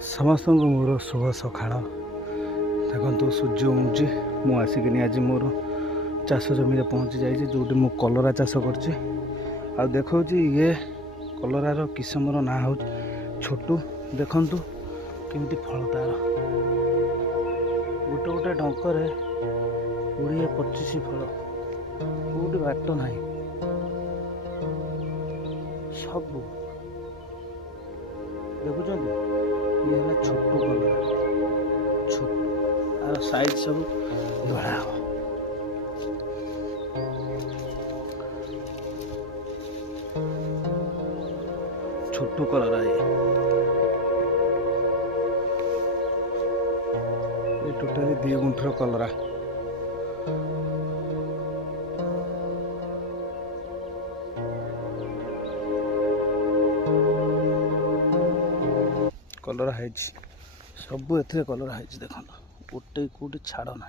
समस्त मोर शुभ सकाळ देखो सूर्य उमुची मु आसिक आज मोर चाष जमी पहुँची जाइए जो मु कलरा चाष कर देखा ये कलरार किसमर ना हो छोटू देखु केमती फल तार गोटे गोटे डंकर 20-25 फल कौटी बाट ना सब देखुं ये है छोटू कलरा छोटू आर साइज सब बड़ा हो छोटू कलरा ये टोटाली 2 गुंठर कलरा कलरा है सब ए कलरा है देखो गोटे कौटी छाड़ ना।